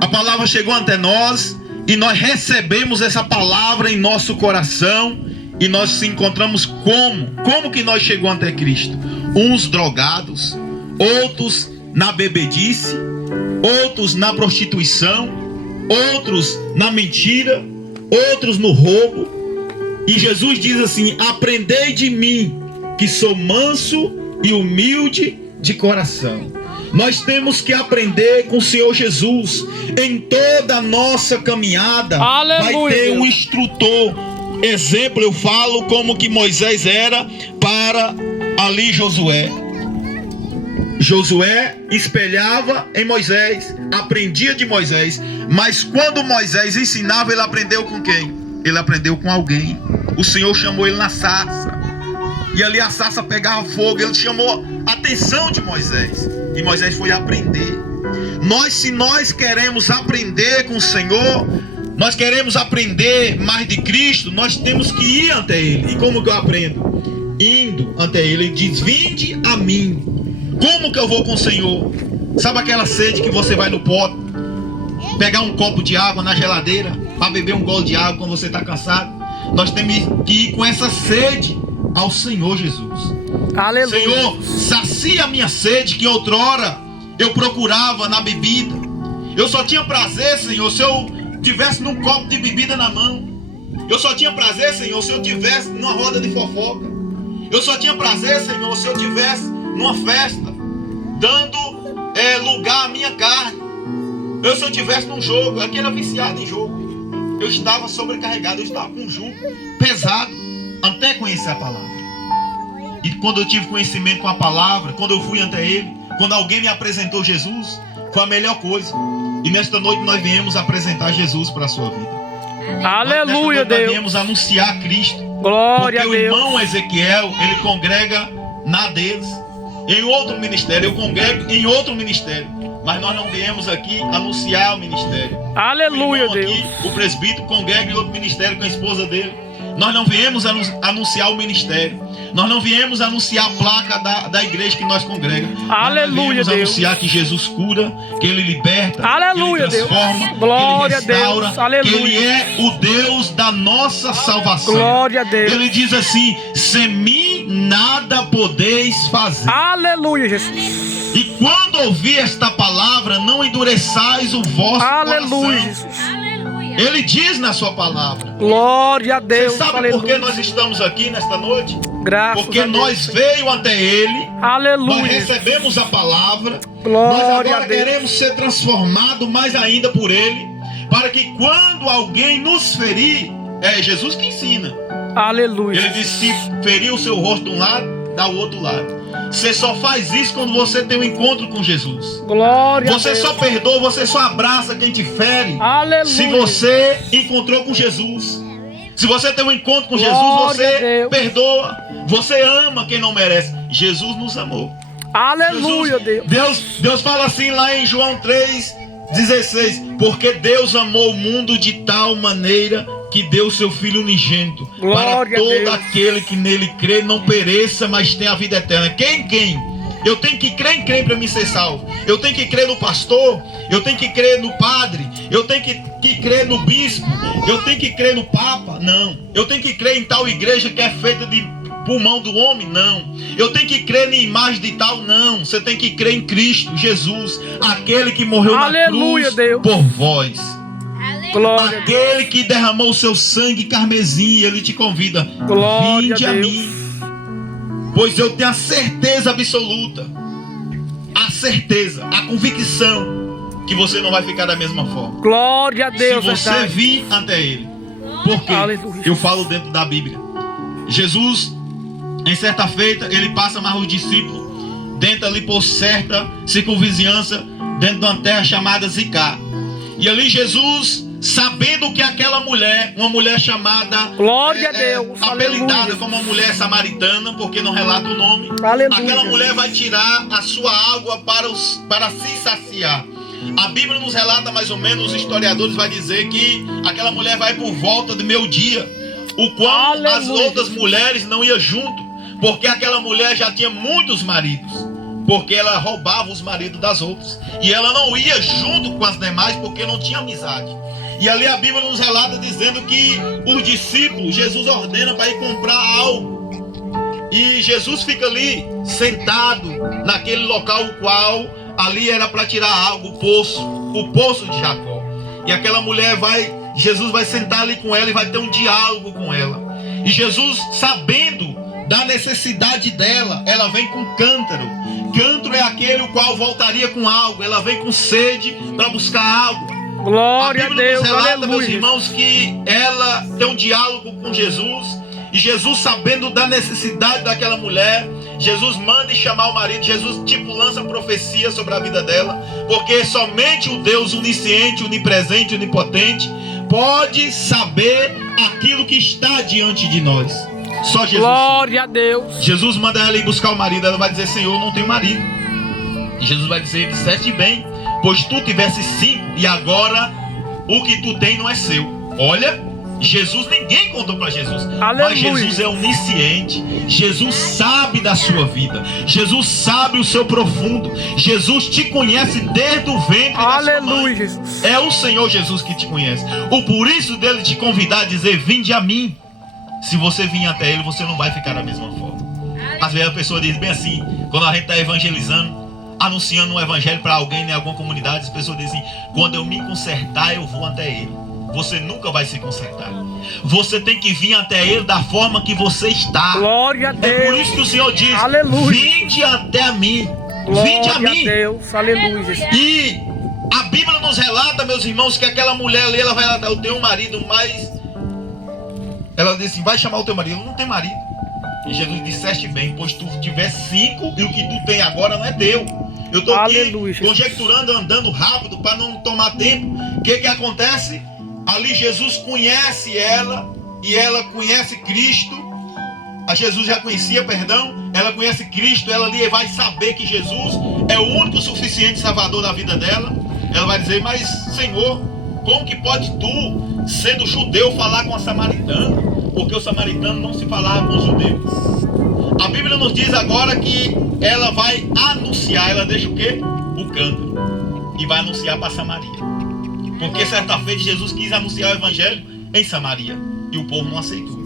a palavra chegou até nós e nós recebemos essa palavra em nosso coração e nós se encontramos como que nós chegamos até Cristo? Uns drogados, outros na bebedice, outros na prostituição, outros na mentira, outros no roubo. E Jesus diz assim: aprendei de mim, que sou manso e humilde de coração. Nós temos que aprender com o Senhor Jesus. Em toda a nossa caminhada, aleluia, vai ter um instrutor. Exemplo, eu falo como que Moisés era para ali Josué. Josué espelhava em Moisés, aprendia de Moisés. Mas quando Moisés ensinava, ele aprendeu com quem? Ele aprendeu com alguém. O Senhor chamou ele na sarça, e ali a sarça pegava fogo. Ele chamou a atenção de Moisés, e Moisés foi aprender. Se nós queremos aprender com o Senhor, nós queremos aprender mais de Cristo, nós temos que ir até Ele. E como que eu aprendo? Indo até Ele. Ele diz: vinde a mim. Como que eu vou com o Senhor? Sabe aquela sede que você vai no pote, pegar um copo de água na geladeira para beber um gole de água quando você está cansado? Nós temos que ir com essa sede ao Senhor Jesus. Aleluia. Senhor, sacia a minha sede, que outrora eu procurava na bebida. Eu só tinha prazer, Senhor, se eu tivesse num copo de bebida na mão. Eu só tinha prazer, Senhor, se eu tivesse numa roda de fofoca. Eu só tinha prazer, Senhor, se eu tivesse numa festa, dando lugar à minha carne. Eu, se eu tivesse num jogo, aqui era viciado em jogo. Eu estava sobrecarregado, eu estava com um jugo pesado, até conhecer a palavra. E quando eu tive conhecimento com a palavra, quando eu fui até Ele, quando alguém me apresentou Jesus, foi a melhor coisa. E nesta noite nós viemos apresentar Jesus para a sua vida. Aleluia, Deus. Nós viemos anunciar Cristo. Glória a Deus. Porque o irmão Ezequiel, ele congrega na deles, em outro ministério. Eu congrego em outro ministério. Mas nós não viemos aqui anunciar o ministério. Aleluia, Deus. Aqui, o presbítero congrega em outro ministério com a esposa dele. Nós não viemos anunciar o ministério. Nós não viemos anunciar a placa da igreja que nós congregamos. Aleluia, nós viemos Deus. anunciar que Jesus cura, que Ele liberta, aleluia, que Ele transforma, Deus. Glória que Ele restaura, a Deus. Aleluia. que Ele é o Deus da nossa salvação. Glória a Deus. Ele diz assim: sem mim nada podeis fazer. Aleluia, Jesus. E quando ouvir esta palavra, não endureçais o vosso aleluia, coração. Jesus. Ele diz na sua palavra. Glória a Deus. Você sabe aleluia. por que nós estamos aqui nesta noite? Graças porque a Deus, nós veio até Ele. Aleluia. Nós recebemos a palavra. Glória nós a agora Deus. queremos ser transformados mais ainda por Ele, para que quando alguém nos ferir, é Jesus que ensina. Aleluia. Ele diz: se ferir o seu rosto de um lado, dá o outro lado. Você só faz isso quando você tem um encontro com Jesus. Glória você a Deus. só perdoa, você só abraça quem te fere. Aleluia. Se você encontrou com Jesus. Se você tem um encontro com Jesus, Glória a você Deus. perdoa. Você ama quem não merece. Jesus nos amou. Aleluia, Deus fala assim lá em João 3,16: porque Deus amou o mundo de tal maneira que deu o seu Filho unigênito, Glória para todo a Deus. aquele que nele crê não pereça, mas tenha a vida eterna. Quem? Eu tenho que crer em quem para me ser salvo? Eu tenho que crer no pastor? Eu tenho que crer no padre? Eu tenho que crer no bispo? Eu tenho que crer no papa? Não. Eu tenho que crer em tal igreja que é feita de pulmão do homem? Não. Eu tenho que crer em imagem de tal? Não. Você tem que crer em Cristo Jesus, aquele que morreu aleluia, na cruz Deus. por vós. Glória Aquele que derramou o seu sangue carmesim, Ele te convida: Glória vinde a mim, pois eu tenho a certeza absoluta, a certeza, a convicção que você não vai ficar da mesma forma. Glória a Deus. Se você vir até Ele. Porque eu falo dentro da Bíblia. Jesus, em certa feita, Ele passa mais os discípulos dentro ali por certa circunvizinhança, dentro de uma terra chamada Zicá. E ali Jesus, sabendo que aquela mulher, uma mulher chamada, glória a Deus, apelidada aleluia, como uma mulher samaritana, porque não relata o nome, aleluia, aquela mulher vai tirar a sua água para se saciar. A Bíblia nos relata mais ou menos, os historiadores vão dizer que aquela mulher vai por volta de meio-dia, o qual aleluia, as outras mulheres não iam junto, porque aquela mulher já tinha muitos maridos. porque ela roubava os maridos das outras. E ela não ia junto com as demais porque não tinha amizade. E ali a Bíblia nos relata dizendo que os discípulos, Jesus ordena para ir comprar algo. E Jesus fica ali sentado naquele local o qual ali era para tirar algo, o poço de Jacó. E aquela mulher Jesus vai sentar ali com ela e vai ter um diálogo com ela. E Jesus, sabendo da necessidade dela, ela vem com cântaro. Cântaro é aquele o qual voltaria com algo. Ela vem com sede para buscar algo. Glória a Bíblia Deus, nos relata, meus aleluia. irmãos, que ela tem um diálogo com Jesus. E Jesus, sabendo da necessidade daquela mulher, Jesus manda chamar o marido. Jesus lança profecia sobre a vida dela, porque somente o Deus onisciente, onipresente, onipotente pode saber aquilo que está diante de nós. Só Jesus. Glória a Deus. Jesus manda ela ir buscar o marido. Ela vai dizer: Senhor, não tenho marido. E Jesus vai dizer: disseste bem, pois tu tivesse 5 e agora o que tu tem não é seu. Olha, Jesus, ninguém contou para Jesus. Aleluia. Mas Jesus é onisciente. Jesus sabe da sua vida. Jesus sabe o seu profundo. Jesus te conhece desde o ventre da sua mãe. Aleluia, Jesus. É o Senhor Jesus que te conhece. Por isso dele te convidar a dizer: vinde a mim. Se você vir até ele, você não vai ficar da mesma forma. Às vezes a pessoa diz bem assim, quando a gente está evangelizando, anunciando um evangelho para alguém em alguma comunidade, as pessoas dizem: quando eu me consertar, eu vou até ele. Você nunca vai se consertar. Você tem que vir até ele da forma que você está. Glória a É Deus. por isso que o Senhor diz: Aleluia. vinde até mim. Vinde a Glória mim. a Deus, aleluia, Jesus. E a Bíblia nos relata, meus irmãos, que aquela mulher ali, ela vai lá: eu tenho um marido, mas ela disse assim: vai chamar o teu marido. Eu não tenho marido. E Jesus: disseste bem, pois tu tivesse 5 e o que tu tem agora não é teu. Eu estou aqui Aleluia, Jesus. conjecturando, andando rápido para não tomar tempo. O que acontece? Ali Jesus conhece ela e ela conhece Cristo. A Jesus já conhecia, perdão. Ela conhece Cristo. Ela ali vai saber que Jesus é o único suficiente salvador da vida dela. Ela vai dizer: mas Senhor, como que pode tu, sendo judeu, falar com a samaritana? Porque o samaritano não se falava com os judeus. A Bíblia nos diz agora que ela vai anunciar. Ela deixa o quê? O cântaro. E vai anunciar para Samaria. Porque certa feita Jesus quis anunciar o evangelho em Samaria. E o povo não aceitou.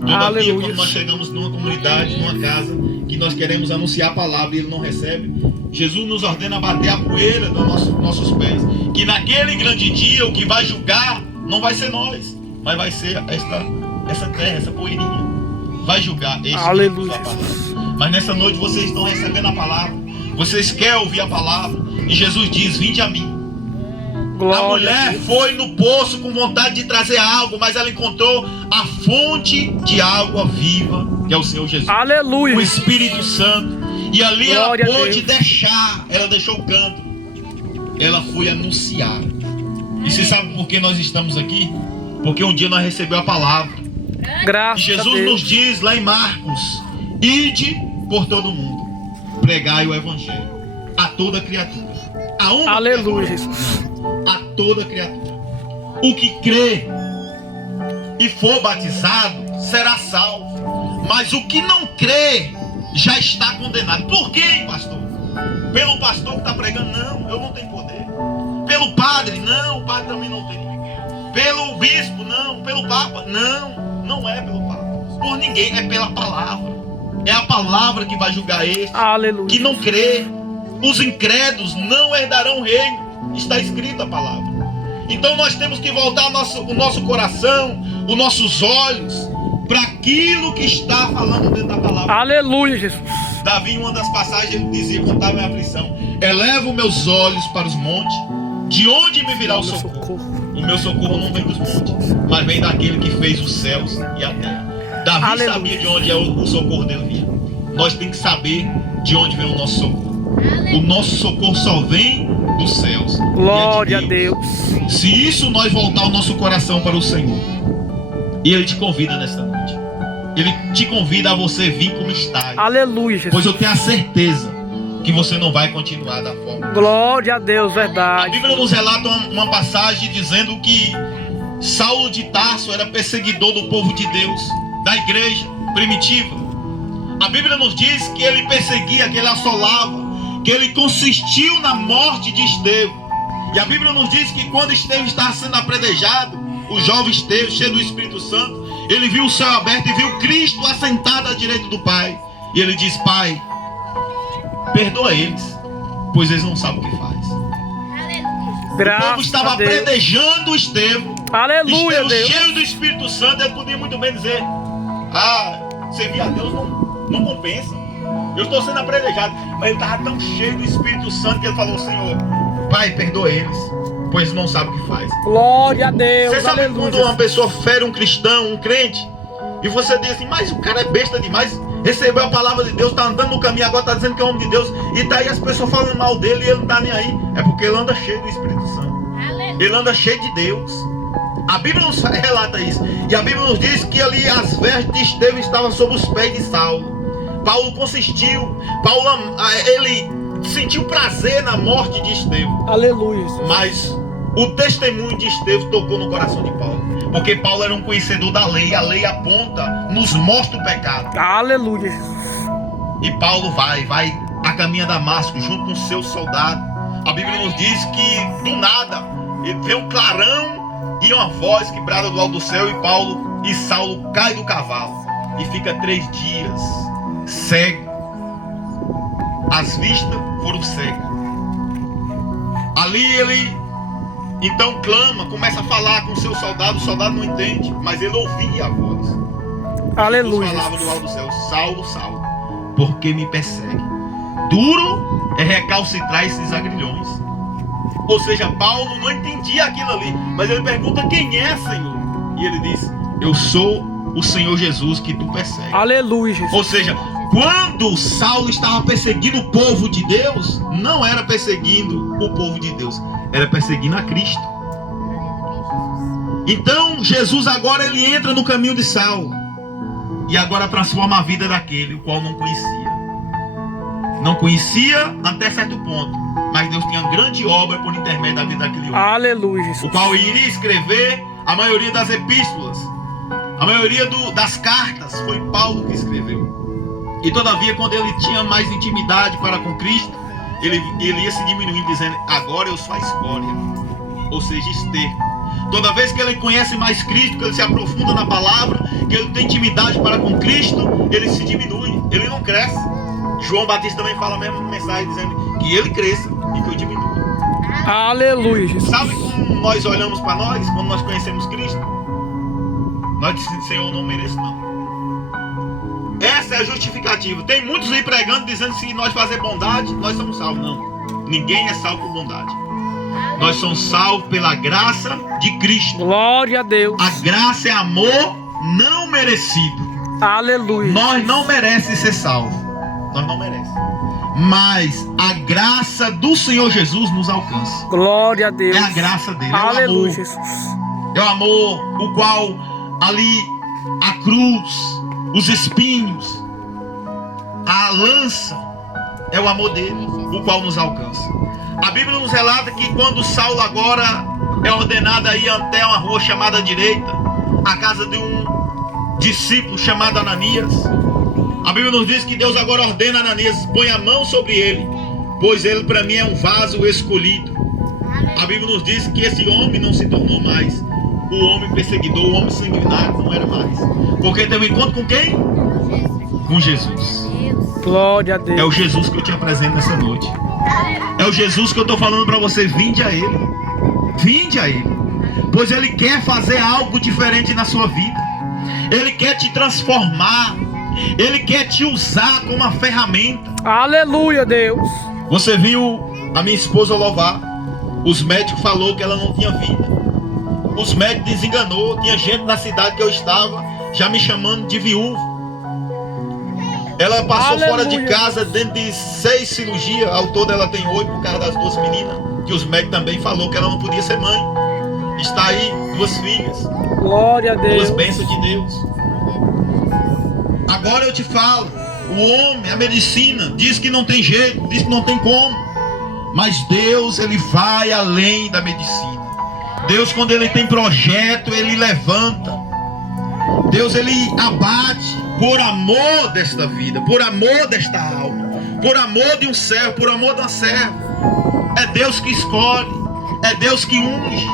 Todavia, Aleluia. quando nós chegamos numa comunidade, numa casa, que nós queremos anunciar a palavra e ele não recebe, Jesus nos ordena bater a poeira dos nossos pés. Que naquele grande dia o que vai julgar não vai ser nós, mas vai ser essa terra, essa poeirinha. Vai julgar este Aleluia. que usa a palavra. Mas nessa noite vocês estão recebendo a palavra. Vocês querem ouvir a palavra. E Jesus diz: vinde a mim. A Glória a mulher Deus. foi no poço com vontade de trazer algo, mas ela encontrou a fonte de água viva, que é o Senhor Jesus, Aleluia. o Espírito Santo. E ali Glória a ela pôde Deus. deixar, ela deixou o canto, ela foi anunciar. E você sabe por que nós estamos aqui? Porque um dia nós recebemos a palavra. E Graças a Jesus nos Deus. diz lá em Marcos: ide por todo mundo, pregai o evangelho a toda criatura. A uma Aleluia, criatura, Jesus. a toda criatura. O que crê e for batizado será salvo, mas o que não crê já está condenado. Por quê, pastor? Pelo pastor que está pregando? Não, eu não tenho poder. Pelo padre? Não, o padre também não tem. Pelo bispo? Não. Pelo papa? Não, não é pelo papa. Por ninguém, é pela palavra. É a palavra que vai julgar este Aleluia. que não crê. Os incrédulos não herdarão o reino. Está escrito a palavra. Então nós temos que voltar o nosso coração, os nossos olhos para aquilo que está falando dentro da palavra. Aleluia, Jesus. Davi, em uma das passagens, ele dizia, quando estava em aflição: elevo meus olhos para os montes, de onde me virá o socorro? O meu socorro não vem dos montes, mas vem daquele que fez os céus e a terra. Davi Aleluia. sabia de onde o socorro dele vinha. Nós temos que saber de onde vem o nosso socorro. O nosso socorro só vem dos céus. Glória a E é de Deus. Se isso nós voltar o nosso coração para o Senhor, e Ele te convida nesta noite, Ele te convida a você vir como está. Aleluia, Jesus. Pois eu tenho a certeza que você não vai continuar da forma. Glória a Deus, A verdade. Bíblia nos relata uma passagem dizendo que Saulo de Tarso era perseguidor do povo de Deus, da igreja primitiva. A Bíblia nos diz que ele perseguia, que ele assolava. que ele consistiu na morte de Estevão. E a Bíblia nos diz que quando Estevão estava sendo apredejado, o jovem Estevão, cheio do Espírito Santo, ele viu o céu aberto e viu Cristo assentado à direita do Pai. E ele diz: Pai, perdoa eles, pois eles não sabem o que faz. O povo estava apredejando Estevão. Aleluia, Estevão, Deus. cheio do Espírito Santo, ele podia muito bem dizer: servir a Deus não compensa. Eu estou sendo apredejado. Mas ele estava tão cheio do Espírito Santo que ele falou: Senhor, Pai, perdoa eles, pois não sabem o que faz. Glória a Deus. Você sabe Aleluia. quando uma pessoa fere um cristão, um crente, e você diz assim: mas o cara é besta demais, recebeu a palavra de Deus, está andando no caminho, agora está dizendo que é homem de Deus, e daí as pessoas falando mal dele e ele não está nem aí. É porque ele anda cheio do Espírito Santo. Ele anda cheio de Deus. A Bíblia nos relata isso. E a Bíblia nos diz que ali as vestes de Estevão estavam sobre os pés de Saulo. Paulo consistiu, ele sentiu prazer na morte de Estevão. Aleluia. Mas o testemunho de Estevão tocou no coração de Paulo. Porque Paulo era um conhecedor da lei. A lei aponta, nos mostra o pecado. Aleluia. E Paulo vai a caminho de Damasco junto com seus soldados. A Bíblia nos diz que do nada vê um clarão e uma voz que brada do alto do céu, e Paulo e Saulo caem do cavalo e fica 3 dias cego. As vistas foram cegas. Ali ele então clama, começa a falar com seu soldado. O soldado não entende, mas ele ouvia a voz. Aleluia. Jesus falava do alto do céu: Saulo, Saulo, por que me persegue? Duro é recalcitrar esses agrilhões. Ou seja, Paulo não entendia aquilo ali, mas ele pergunta: quem é, Senhor? E ele diz: eu sou o Senhor Jesus que tu persegue. Aleluia, Jesus. Ou seja, quando Saulo estava perseguindo o povo de Deus, não era perseguindo o povo de Deus, era perseguindo a Cristo. Então Jesus agora ele entra no caminho de Saulo e agora transforma a vida daquele o qual não conhecia. Não conhecia até certo ponto, mas Deus tinha grande obra por intermédio da vida daquele homem. Aleluia, Jesus. O qual iria escrever a maioria das epístolas, a maioria das cartas, foi Paulo que escreveu. E todavia, quando ele tinha mais intimidade para com Cristo, ele ia se diminuindo, dizendo: agora eu sou a escória, ou seja, esterco. Toda vez que ele conhece mais Cristo, que ele se aprofunda na palavra, que ele tem intimidade para com Cristo, ele se diminui, ele não cresce. João Batista também fala a mesma mensagem, dizendo que ele cresça e que eu diminua. Aleluia, Jesus. Sabe como nós olhamos para nós, quando nós conhecemos Cristo? Nós dizemos: Senhor, eu não mereço não. Essa é a justificativa. Tem muitos aí pregando, dizendo que se nós fazer bondade, nós somos salvos. Não, ninguém é salvo por bondade. Nós somos salvos pela graça de Cristo. Glória a Deus. A graça é amor não merecido. Aleluia. Nós não merecemos ser salvos. Nós não merecemos. Mas a graça do Senhor Jesus nos alcança. Glória a Deus. É a graça dele. Aleluia, É o amor. Jesus. É o amor o qual ali a cruz, os espinhos, a lança, é o amor dele, o qual nos alcança. A Bíblia nos relata que quando Saulo agora é ordenado a ir até uma rua chamada direita, a casa de um discípulo chamado Ananias, a Bíblia nos diz que Deus agora ordena a Ananias: põe a mão sobre ele, pois ele para mim é um vaso escolhido. A Bíblia nos diz que esse homem não se tornou mais o homem perseguidor, o homem sanguinário, não era mais. Porque teve um encontro com quem? Com Jesus. Glória a Deus. É o Jesus que eu te apresento nessa noite. É o Jesus que eu estou falando para você: vinde a Ele. Vinde a Ele. Pois Ele quer fazer algo diferente na sua vida. Ele quer te transformar. Ele quer te usar como uma ferramenta. Aleluia, Deus. Você viu a minha esposa louvar. Os médicos falaram que ela não tinha vida. Os médicos desenganou. Tinha gente na cidade que eu estava já me chamando de viúvo. Ela passou fora de casa dentro de 6 cirurgias. Ao todo ela tem 8 por causa das 2 meninas. Que os médicos também falaram que ela não podia ser mãe. Está aí 2 filhas. Glória a Deus. 2 bênçãos de Deus. Agora eu te falo. O homem, a medicina, diz que não tem jeito. Diz que não tem como. Mas Deus, Ele vai além da medicina. Deus, quando Ele tem projeto, Ele levanta. Deus, Ele abate por amor desta vida, por amor desta alma, por amor de um servo, por amor de uma serva. É Deus que escolhe, é Deus que unge,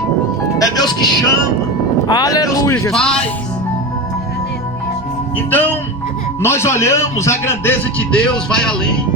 é Deus que chama, é Deus Aleluia, que Jesus. faz. Então, nós olhamos, a grandeza de Deus vai além.